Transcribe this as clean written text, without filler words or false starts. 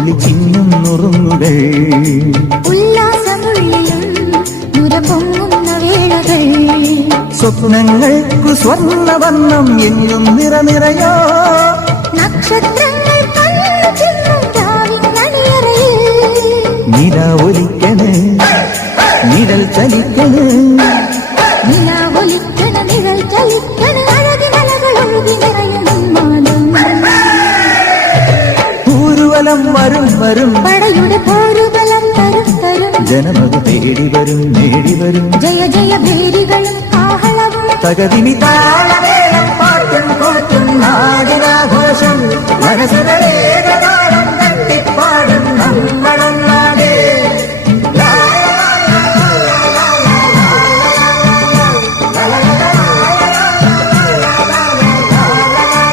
ഒളിച്ചിന്നും നുറുങ്ങുകൾ ഉല്ലാസമുള്ളിലും നുരപൊങ്ങുന്ന വേളകൾ സ്വപ്നങ്ങൾക്കു സ്വർണ്ണവർണ്ണം എന്നും നിറനിറയോ നക്ഷത്രങ്ങൾ കണ്ണുചിമ്മും രാവിന്നണിയറയിൽ നിലാവൊലിക്കണ് നിഴൽ ചലിക്കണ് നിലാവൊലിക്കണ നിഴൽ ചലിക്കണ അഴകിനലകൾ ഒഴുകി നിറയും ഉന്മാദം ഊരുവലം വരും വരും പടയുടെ പോരുബലം തരും തരും ജനമത് തേടി വരും നേടി വരും ജയ ജയ ഭേരികളും ആഹളവും തകതിനി താളമേളം പാട്ടും